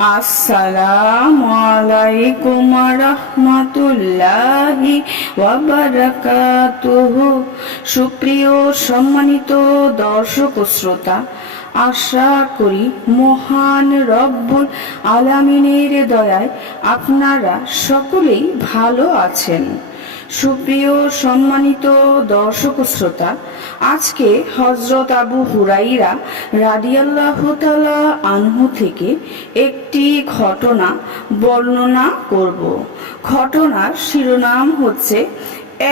আসসালামু আলাইকুম রাহমাতুল্লাহি ওয়া বারাকাতুহু। সুপ্রিয় সম্মানিত দর্শক ও শ্রোতা, আশা করি মহান রব্বুল আলামিনের দয়ায় আপনারা সকলেই ভালো আছেন। সুপ্রিয় সম্মানিত দর্শক শ্রোতা, আজকে হযরত আবু হুরাইরা রাদিয়াল্লাহু তাআলা আনহু থেকে একটি ঘটনা বর্ণনা করব। ঘটনার শিরোনাম হচ্ছে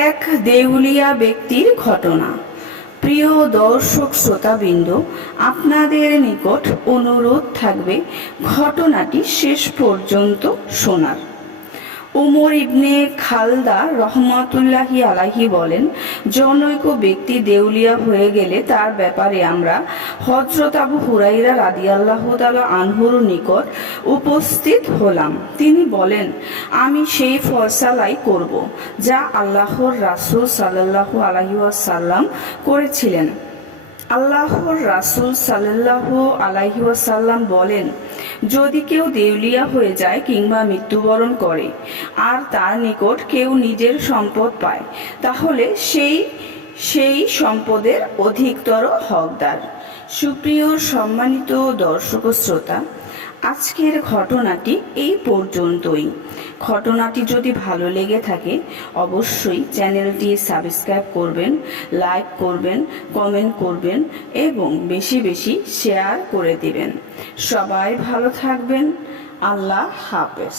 এক দেউলিয়া ব্যক্তির ঘটনা। প্রিয় দর্শক শ্রোতাবৃন্দ, আপনাদের নিকট অনুরোধ থাকবে ঘটনাটি শেষ পর্যন্ত শোনার। উমর ইবনে খালদা রহমাতুল্লাহি আলাইহি বলেন, জনৈক ব্যক্তি দেউলিয়া হয়ে গেলে তার ব্যাপারে আমরা হযরত আবু হুরাইরা রাদিয়াল্লাহু তাআলা আনহুর নিকট উপস্থিত হলাম। তিনি বলেন, আমি সেই ফয়সালাই করব যা আল্লাহর রাসূল সাল্লাল্লাহু আলাইহি ওয়াসাল্লাম করেছিলেন। আল্লাহর রাসূল সাল্লাল্লাহু আলাইহি ওয়াসাল্লাম বলেন, যদি কেউ দেউলিয়া হয়ে যায় কিংবা মৃত্যুবরণ করে আর তার নিকট কেউ নিজের সম্পদ পায়, তাহলে সেই সম্পদের অধিকতর হকদার। সুপ্রিয় সম্মানিত দর্শক শ্রোতা, আজকের ঘটনাটি এই পর্যন্তই। ঘটনাটি যদি ভালো লেগে থাকে অবশ্যই চ্যানেলটি সাবস্ক্রাইব করবেন, লাইক করবেন, কমেন্ট করবেন এবং বেশি বেশি শেয়ার করে দিবেন। সবাই ভালো থাকবেন। আল্লাহ হাফেজ।